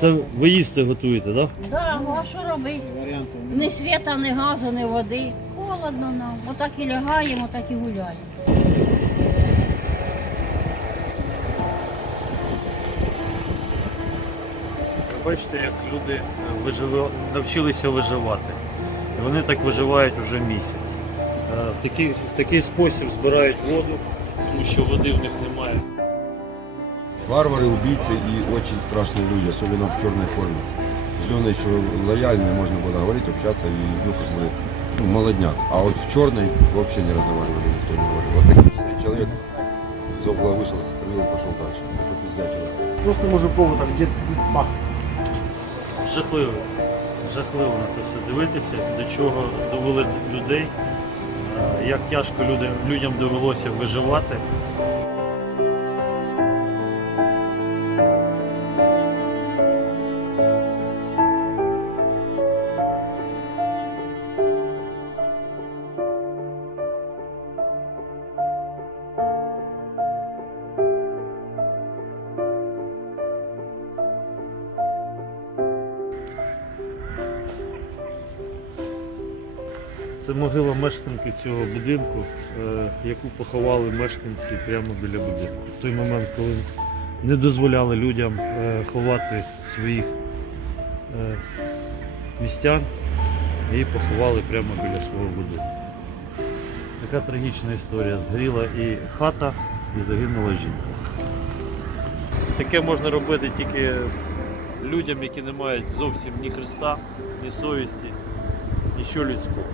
Це ви їсти готуєте, так? Да, ну а що робити? Ні світа, ні газу, ні води. Холодно нам. Отак і лягаємо, так і гуляємо. Бачите, як люди е, вижива... навчилися виживати. І вони так виживають вже місяць. Е, В такий, в такий спосіб збирають воду, тому що води в них немає. Варвары, убийцы и очень страшные люди, особенно в черной форме. Зеленые еще лояльные, можно было говорить, общаться и ну, как бы, ну, молодняк. А вот в черной вообще не разговаривали, никто не говорил. Вот такой сидит человек из угла вышел, застрелил и пошел дальше. Это пиздячило. Просто мужикову так дід сидить, бах. Жахливо. Жахливо на це все дивитися, до чого довели людей, е, як тяжко людям, людям довелося виживати. Це могила мешканки цього будинку, е, яку поховали мешканці прямо біля будинку. В той момент, коли не дозволяли людям е, ховати своїх е, містян, її поховали прямо біля свого будинку. Така трагічна історія. Згоріла і хата, і загинула жінка. Таке можна робити тільки людям, які не мають зовсім ні Христа, ні совісті, ніщо людського.